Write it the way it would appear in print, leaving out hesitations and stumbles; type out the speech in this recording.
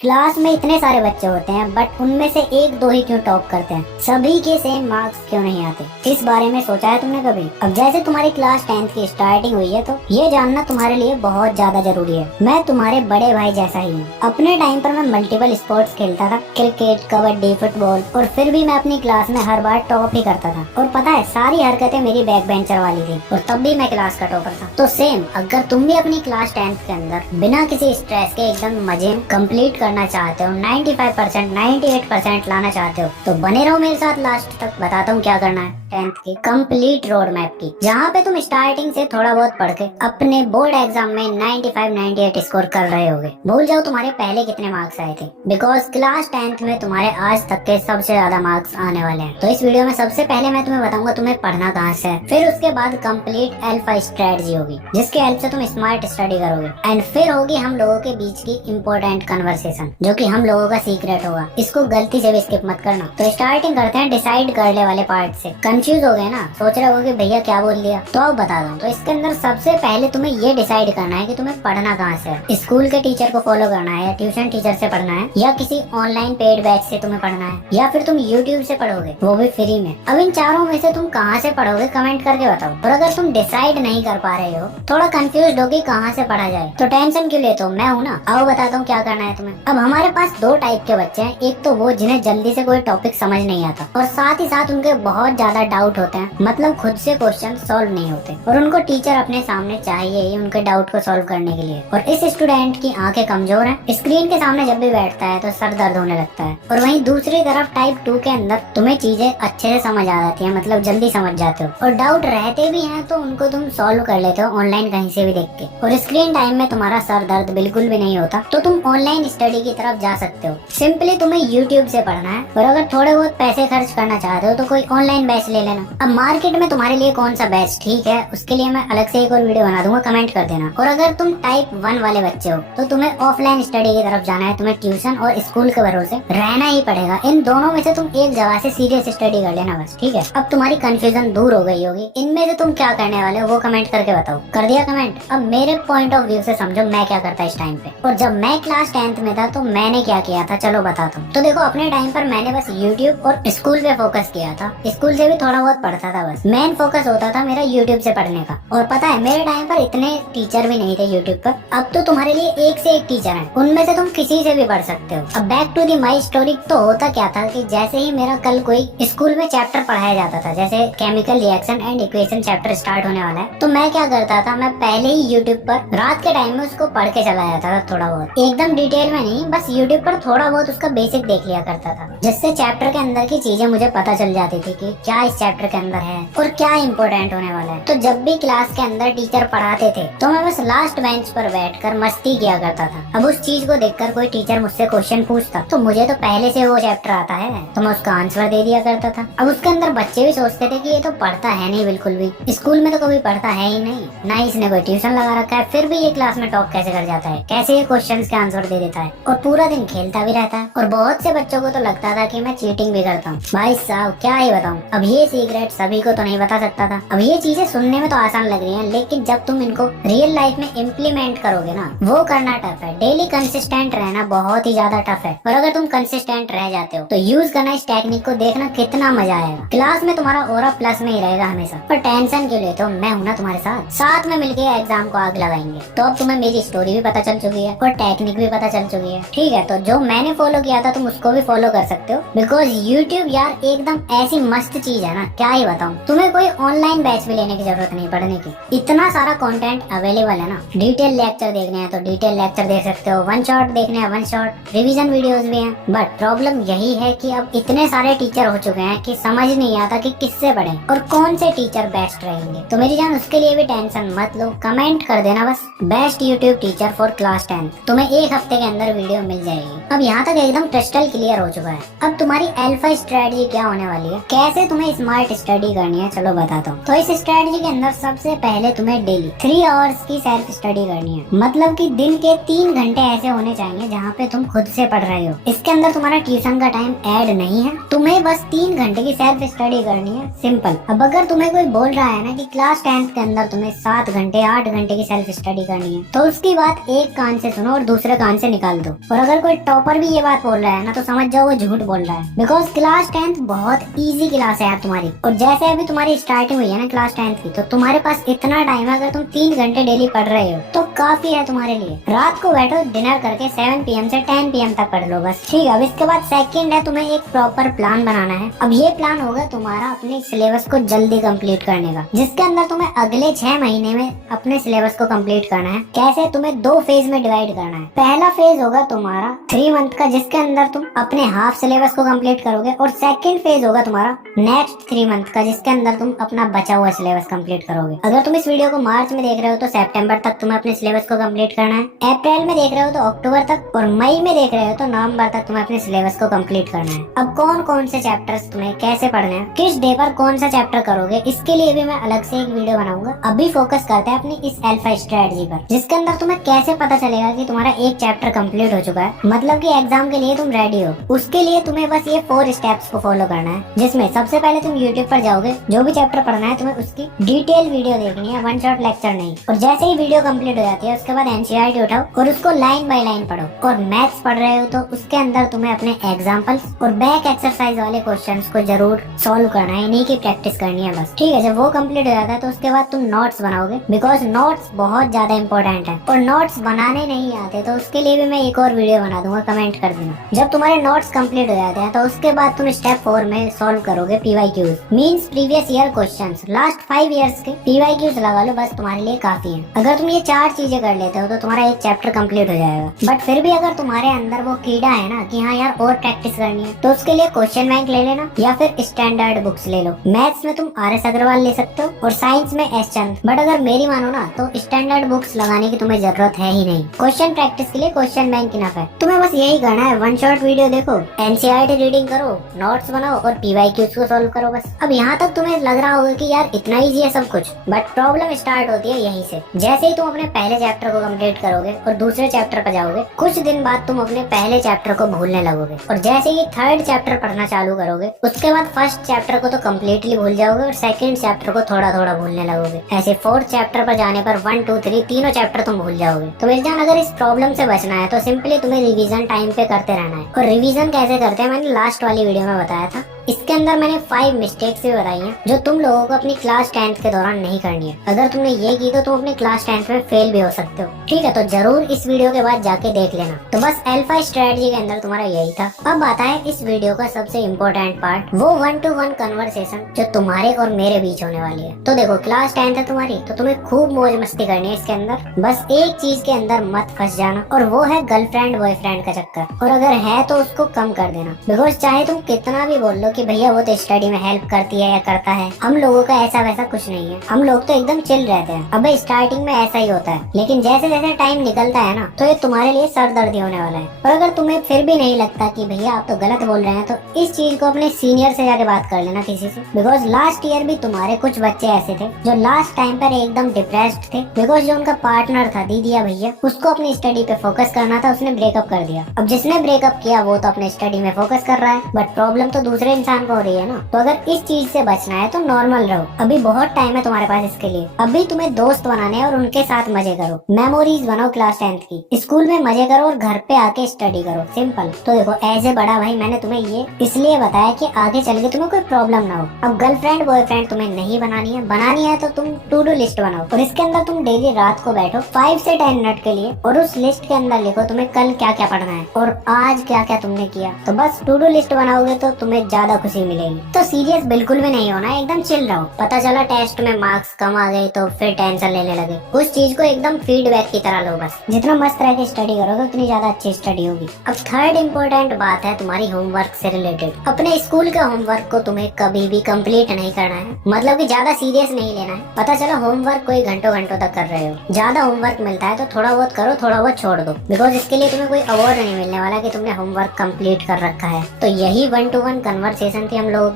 Class में इतने सारे बच्चे होते हैं बट उनमें से एक दो ही क्यों टॉप करते हैं? सभी के सेम मार्क्स क्यों नहीं आते? इस बारे में सोचा है तुमने कभी? अब जैसे तुम्हारी क्लास 10th की स्टार्टिंग हुई है तो ये जानना तुम्हारे लिए बहुत ज्यादा जरूरी है। मैं तुम्हारे बड़े भाई जैसा ही हूँ। अपने टाइम पर मैं मल्टीपल स्पोर्ट्स खेलता था, क्रिकेट, कबड्डी, फुटबॉल, और फिर भी मैं अपनी क्लास में हर बार टॉप ही करता था। और पता है, सारी हरकतें मेरी बैक बेंचर वाली थी और तब भी मैं क्लास का टॉपर था। तो सेम अगर तुम भी अपनी क्लास 10th के अंदर बिना किसी स्ट्रेस के एकदम मजे कंप्लीट करना चाहते हो, 95%, 98% लाना चाहते हो, तो बने रहो मेरे साथ लास्ट तक। बताता हूँ क्या करना है 10th की कंप्लीट रोड मैप की, जहाँ पे तुम स्टार्टिंग से थोड़ा बहुत पढ़ के अपने बोर्ड एग्जाम में 95, 98 स्कोर कर रहे होगे। भूल जाओ तुम्हारे पहले कितने मार्क्स आए थे, बिकॉज क्लास 10th में तुम्हारे आज तक के सबसे ज्यादा मार्क्स आने वाले हैं। तो इस वीडियो में सबसे पहले मैं तुम्हें बताऊंगा तुम्हें पढ़ना कहाँ से है, फिर उसके बाद कंप्लीट अल्फा स्ट्रेटजी होगी जिसके हेल्प से तुम स्मार्ट स्टडी करोगे, एंड फिर होगी हम लोगों के बीच की इम्पोर्टेंट कन्वर्सेशन जो कि हम लोगों का सीक्रेट होगा। इसको गलती से भी स्किप मत करना। तो स्टार्टिंग करते हैं डिसाइड करने वाले पार्ट से। कंफ्यूज हो गए ना, सोच रहे होगे भैया क्या बोल दिया, तो अब बता दूं। तो इसके अंदर सबसे पहले तुम्हें ये डिसाइड करना है कि तुम्हें पढ़ना कहाँ से है। स्कूल के टीचर को फॉलो करना है, या ट्यूशन टीचर से पढ़ना है, या किसी ऑनलाइन पेड बैच से तुम्हें पढ़ना है, या फिर तुम यूट्यूब से पढ़ोगे, वो भी फ्री में। अब इन चारों में से तुम कहाँ से पढ़ोगे कमेंट करके बताओ। और अगर तुम डिसाइड नहीं कर पा रहे हो, थोड़ा कंफ्यूज हो कि कहाँ से पढ़ा जाए, तो टेंशन क्यों लेते हो, मैं हूँ ना। आओ बताता हूँ क्या करना है तुम्हें। अब हमारे पास दो टाइप के बच्चे हैं। एक तो वो जिन्हें जल्दी से कोई टॉपिक समझ नहीं आता, और साथ ही साथ उनके बहुत ज्यादा डाउट होते हैं, मतलब खुद से क्वेश्चन सॉल्व नहीं होते, और उनको टीचर अपने सामने चाहिए ही उनके डाउट को सॉल्व करने के लिए। और इस स्टूडेंट की आंखें कमजोर हैं, स्क्रीन के सामने जब भी बैठता है तो सर दर्द होने लगता है। और वहीं दूसरी तरफ टाइप 2 के अंदर तुम्हें चीजें अच्छे से समझ आ जाती है, मतलब जल्दी समझ जाते हो, और डाउट रहते भी हैं तो उनको तुम सॉल्व कर लेते हो ऑनलाइन कहीं से भी देख के। और स्क्रीन टाइम में तुम्हारा सर दर्द बिल्कुल भी नहीं होता, तो तुम ऑनलाइन स्टडी की तरफ जा सकते हो। सिंपली तुम्हें यूट्यूब से पढ़ना है, और अगर थोड़े बहुत पैसे खर्च करना चाहते हो तो कोई ऑनलाइन बैच ले लेना। अब मार्केट में तुम्हारे लिए कौन सा बैच ठीक है, उसके लिए मैं अलग से एक और वीडियो बना दूंगा, कमेंट कर देना। और अगर तुम टाइप 1 वाले बच्चे हो तो तुम्हें ऑफलाइन स्टडी की तरफ जाना है। तुम्हें ट्यूशन और स्कूल के भरोसे रहना ही पड़ेगा। इन दोनों में से तुम एक जगह से सीरियस स्टडी कर लेना बस, ठीक है। अब तुम्हारी कंफ्यूजन दूर हो गई होगी। इनमें से तुम क्या करने वाले हो वो कमेंट करके बताओ। कर दिया कमेंट? अब मेरे पॉइंट ऑफ व्यू से समझो मैं क्या करता इस टाइम पे। और जब मैं क्लास 10th में था तो मैंने क्या किया था, चलो बताता हूँ। तो देखो, अपने टाइम पर मैंने बस यूट्यूब और स्कूल पे फोकस किया था। स्कूल से भी थोड़ा बहुत पढ़ता था, बस मेन फोकस होता था मेरा यूट्यूब से पढ़ने का। और पता है, मेरे टाइम पर इतने टीचर भी नहीं थे यूट्यूब पर। अब तो तुम्हारे लिए एक से एक टीचर हैं, उनमें से तुम किसी से भी पढ़ सकते हो। अब back to the my story. तो होता क्या था कि जैसे ही मेरा कल कोई स्कूल में चैप्टर पढ़ाया जाता था, जैसे chemical reaction and equation chapter start होने वाला है, तो मैं क्या करता था, मैं पहले ही यूट्यूब पर रात के टाइम में उसको पढ़ के चला जाता था। थोड़ा बहुत, एकदम डिटेल में नहीं, बस यूट्यूब पर थोड़ा बहुत उसका बेसिक देख लिया करता था, जिससे चैप्टर के अंदर की चीजें मुझे पता चल जाती थी कि क्या इस चैप्टर के अंदर है और क्या इम्पोर्टेंट होने वाला है। तो जब भी क्लास के अंदर टीचर पढ़ाते थे तो मैं बस लास्ट बेंच पर बैठकर मस्ती किया करता था। अब उस चीज को देखकर कोई टीचर मुझसे क्वेश्चन पूछता तो मुझे तो पहले से वो चैप्टर आता है, तो मैं उसका आंसर दे दिया करता था। अब उसके अंदर बच्चे भी सोचते थे कि ये तो पढ़ता है नहीं बिल्कुल भी, स्कूल में तो कभी पढ़ता है ही नहीं, ना ही इसने कोई ट्यूशन लगा रखा है, फिर भी ये क्लास में टॉप कैसे कर जाता है, कैसे ये क्वेश्चन के आंसर दे देता है, और पूरा दिन खेलता भी रहता है। और बहुत से बच्चों को तो लगता था कि मैं चीटिंग भी करता हूँ। भाई साहब क्या ही बताऊँ। अब ये सीक्रेट सभी को तो नहीं बता सकता था। अब ये चीजें सुनने में तो आसान लग रही हैं, लेकिन जब तुम इनको रियल लाइफ में इम्प्लीमेंट करोगे ना, वो करना टफ है। डेली कंसिस्टेंट रहना बहुत ही ज्यादा टफ है, और अगर तुम कंसिस्टेंट रह जाते हो तो यूज करना इस टेक्निक को, देखना कितना मजा आएगा। क्लास में तुम्हारा ऑरा प्लस में ही रहेगा हमेशा। पर टेंशन क्यों लेते हो, मैं हूं ना तुम्हारे साथ। साथ में मिलके एग्जाम को आग लगाएंगे। तो अब तुम्हें मेरी स्टोरी भी पता चल चुकी है और टेक्निक भी पता चल चुकी है, ठीक है। तो जो मैंने फॉलो किया था तुम उसको भी फॉलो कर सकते हो, बिकॉज यूट्यूब यार एकदम ऐसी मस्त चीज है ना, क्या ही बताऊं। तुम्हें कोई ऑनलाइन बैच भी लेने की जरूरत नहीं पढ़ने की, इतना सारा कंटेंट अवेलेबल है ना। डिटेल लेक्चर देखने हैं तो डिटेल लेक्चर देख सकते हो, वन शॉट देखने हैं वन शॉट, रिवीजन वीडियोस भी हैं। बट प्रॉब्लम यही है कि अब इतने सारे टीचर हो चुके हैं कि समझ नहीं आता कि किससे पढ़ें और कौन से टीचर बेस्ट रहेंगे। तो मेरी जान, उसके लिए भी टेंशन मत लो, कमेंट कर देना बस best YouTube teacher for class 10th। तुम्हें एक हफ्ते के अंदर वीडियो मिल जाएगी। अब यहाँ तक एकदम क्रिस्टल क्लियर हो चुका है। अब तुम्हारी अल्फा स्ट्रेटजी क्या होने वाली है, कैसे तुम्हें स्मार्ट स्टडी करनी है, चलो बताता हूँ। तो इस स्ट्रेटजी के अंदर सबसे पहले तुम्हें डेली 3 आवर्स की सेल्फ स्टडी करनी है, मतलब कि दिन के 3 घंटे ऐसे होने चाहिए जहाँ पे तुम खुद से पढ़ रहे हो। इसके अंदर तुम्हारा ट्यूशन का टाइम ऐड नहीं है, तुम्हें बस 3 घंटे की सेल्फ स्टडी करनी है, सिंपल। अब अगर तुम्हें कोई बोल रहा है ना कि क्लास 10th के अंदर तुम्हें 7 घंटे 8 घंटे की सेल्फ स्टडी करनी है, तो उसकी बात एक कान से सुनो और दूसरे कान से निकाल दो। और अगर कोई टॉपर भी ये बात बोल रहा है ना तो समझ जाओ वो झूठ बोल रहा है। बिकॉज क्लास 10th बहुत इजी क्लास है यार तुम्हारी। और जैसे अभी तुम्हारी स्टार्टिंग हुई है ना क्लास 10th की, तो तुम्हारे पास इतना टाइम है, अगर तुम 3 घंटे डेली पढ़ रहे हो तो काफी है तुम्हारे लिए। रात को बैठो, डिनर करके 7 PM से 10 PM तक पढ़ लो बस, ठीक है। अब इसके बाद सेकंड है, तुम्हें एक प्रॉपर प्लान बनाना है। अब ये प्लान होगा तुम्हारा अपने सिलेबस को जल्दी कंप्लीट करने का, जिसके अंदर तुम्हें अगले 6 महीने में अपने सिलेबस को कंप्लीट करना है। कैसे? तुम्हें 2 फेज में डिवाइड करना है। पहला फेज होगा तुम्हारा 3 मंथ का, जिसके अंदर तुम अपने हाफ सिलेबस को कंप्लीट करोगे। और सेकंड फेज होगा तुम्हारा नेक्स्ट 3 मंथ का, जिसके अंदर तुम अपना बचा हुआ सिलेबस कंप्लीट करोगे। अगर तुम इस वीडियो को मार्च में देख रहे हो तो सितंबर तक तुम्हें अपने सिलेबस को कंप्लीट करना है। अप्रैल में देख रहे हो तो अक्टूबर तक, और मई में देख रहे हो तो नवंबर तक तुम्हें अपने सिलेबस को कंप्लीट करना है। अब कौन कौन से चैप्टर्स तुम्हें कैसे पढ़ने हैं, किस डे पर कौन सा चैप्टर करोगे, इसके लिए भी मैं अलग से एक वीडियो बनाऊंगा। अभी फोकस करते हैं अपनी इस अल्फा स्ट्रेटजी पर, जिसके अंदर तुम्हें कैसे पता चलेगा कि तुम्हारा एक चैप्टर कंप्लीट हो चुका है, मतलब कि एग्जाम के लिए तुम रेडी हो। उसके लिए तुम्हें बस ये 4 स्टेप्स को फॉलो करना है, जिसमें सबसे पहले तुम यूट्यूब पर जाओगे, जो भी चैप्टर पढ़ना है तुम्हें उसकी डिटेल वीडियो देखनी है, वन शॉट लेक्चर नहीं। और जैसे ही वीडियो कंप्लीट हो जाती है उसके बाद एनसीईआरटी उठाओ और उसको लाइन बाय लाइन पढ़ो। और मैथ्स पढ़ रहे हो तो उसके अंदर तुम्हें अपने एग्जाम्पल्स और बैक एक्सरसाइज वाले क्वेश्चंस को जरूर सॉल्व करना है, इन्हीं की प्रैक्टिस करनी है बस, ठीक है। जब वो कंप्लीट हो जाता है तो उसके बाद तुम नोट्स बनाओगे, बिकॉज नोट्स बहुत ज्यादा इंपॉर्टेंट है। और नोट्स बनाने नहीं आते तो उसके लिए भी मैं एक और वीडियो बना दूंगा, कमेंट कर देना। जब तुम्हारे नोट्स कंप्लीट हो जाते हैं तो उसके बाद तुम स्टेप 4 में सॉल्व करोगे PYQs, means previous year questions. Last 5 years के PYQs लगा लो, बस तुम्हारे लिए काफी है। अगर तुम ये 4 चीजें कर लेते हो तो तुम्हारा एक चैप्टर कंप्लीट हो जाएगा। बट फिर भी अगर तुम्हारे अंदर वो कीड़ा है ना कि हाँ यार और प्रैक्टिस करनी है, तो उसके लिए क्वेश्चन बैंक ले लेना या फिर स्टैंडर्ड बुक्स ले लो। मैथ्स में तुम RS अग्रवाल ले सकते हो और साइंस में S चंद। बट अगर मेरी मानो ना तो स्टैंडर्ड बुक्स लगाने की तुम्हें जरूरत है ही नहीं। क्वेश्चन प्रैक्टिस के लिए क्वेश्चन बैंक इनफ है। तुम्हें बस यही करना है, वन शॉट वीडियो देखो, एनसीईआरटी रीडिंग करो, नोट्स बनाओ और PYQs को सॉल्व करो बस। अब यहाँ तक तुम्हें लग रहा होगा कि यार इतना इजी है सब कुछ, बट प्रॉब्लम स्टार्ट होती है यहीं से। जैसे ही तुम अपने पहले चैप्टर को कंप्लीट करोगे और दूसरे चैप्टर पर जाओगे, कुछ दिन बाद तुम अपने पहले चैप्टर को भूलने लगोगे। और जैसे ही थर्ड चैप्टर पढ़ना चालू करोगे उसके बाद फर्स्ट चैप्टर को तो कम्प्लीटली भूल जाओगे और सेकंड चैप्टर को थोड़ा थोड़ा भूलने लगोगे। ऐसे फोर्थ चैप्टर पर जाने पर 1 2 3 तीनों चैप्टर तुम भूल जाओगे। तो मेरी जान, अगर इस प्रॉब्लम से बचना है तो सिंपली तुम्हें रिवीजन टाइम पे करते रहना है। और रिवीजन कैसे करते हैं मैंने लास्ट वाली वीडियो में बताया था। इसके अंदर मैंने 5 मिस्टेक्स भी बताई हैं जो तुम लोगों को अपनी क्लास 10th के दौरान नहीं करनी है। अगर तुमने ये की तो तुम अपनी क्लास 10th में फेल भी हो सकते हो, ठीक है। तो जरूर इस वीडियो के बाद जाके देख लेना। तो बस अल्फा स्ट्रेटजी के अंदर तुम्हारा यही था। अब आता है इस वीडियो का सबसे इम्पोर्टेंट पार्ट, वो 1-to-1 कन्वर्सेशन जो तुम्हारे और मेरे बीच होने वाली है। तो देखो, क्लास 10th है तुम्हारी, तो तुम्हें खूब मौज मस्ती करनी है इसके अंदर। बस एक चीज के अंदर मत फंस जाना, और वो है गर्लफ्रेंड बॉयफ्रेंड का चक्कर। और अगर है तो उसको कम कर देना। बिकॉज चाहे तुम कितना भी बोल लो कि भैया वो तो स्टडी में हेल्प करती है या करता है, हम लोगों का ऐसा वैसा कुछ नहीं है। हम लोग तो एकदम चिल रहते हैं। अब स्टार्टिंग में ऐसा ही होता है, लेकिन जैसे जैसे टाइम निकलता है ना तो ये तुम्हारे लिए सरदर्दी होने वाला है। और अगर तुम्हें फिर भी नहीं लगता कि भैया आप तो गलत बोल रहे हैं, तो इस चीज को अपने सीनियर से जाके बात कर लेना किसी से। बिकॉज लास्ट ईयर भी तुम्हारे कुछ बच्चे ऐसे थे जो लास्ट टाइम पर एकदम डिप्रेस्ड थे, बिकॉज जो उनका पार्टनर था दीदी या भैया, उसको अपनी स्टडी पे फोकस करना था, उसने ब्रेकअप कर दिया। अब जिसने ब्रेकअप किया वो तो अपने स्टडी में फोकस कर रहा है, बट प्रॉब्लम तो दूसरे इंसान को हो रही है ना। तो अगर इस चीज से बचना है तो नॉर्मल रहो, अभी बहुत टाइम है तुम्हारे पास इसके लिए। अभी तुम्हें दोस्त बनाने हैं और उनके साथ मजे करो, मेमोरीज बनाओ क्लास 10th की। स्कूल में मजे करो और घर पे आके स्टडी करो, सिंपल। तो देखो, एज ए बड़ा भाई मैंने तुम्हें ये इसलिए बताया कि आगे चल के तुम्हें कोई प्रॉब्लम ना हो। अब गर्लफ्रेंड बॉयफ्रेंड तुम्हें नहीं बनानी है तो तुम टू डू लिस्ट बनाओ, और इसके अंदर तुम डेली रात को बैठो 5 से 10 मिनट के लिए, और उस लिस्ट के अंदर लिखो तुम्हें कल क्या क्या पढ़ना है और आज क्या क्या तुमने किया। तो बस टू डू लिस्ट बनाओगे तो तुम्हें ज्यादा खुशी मिलेगी। तो सीरियस बिल्कुल भी नहीं होना, एकदम चिल रहो। पता चला टेस्ट में मार्क्स कम आ गए तो फिर टेंशन लेने लगे, उस चीज को एकदम फीडबैक की तरह लो बस। जितना मस्त रह के स्टडी करोगे उतनी ज्यादा अच्छी स्टडी होगी। अब थर्ड इम्पोर्टेंट बात है तुम्हारी होमवर्क से रिलेटेड। अपने स्कूल के होमवर्क को तुम्हें कभी भी कंप्लीट नहीं करना है, मतलब कि ज्यादा सीरियस नहीं लेना है। पता चला होमवर्क कोई घंटों घंटों तक कर रहे हो, ज्यादा होमवर्क मिलता है तो थोड़ा बहुत करो, थोड़ा बहुत छोड़ दो। बिकॉज इसके लिए तुम्हें कोई अवार्ड नहीं मिलने वाला कि तुमने होमवर्क कंप्लीट कर रखा है। तो यही 1-to-1 कन्वर्सेशन थी हम लोगों की।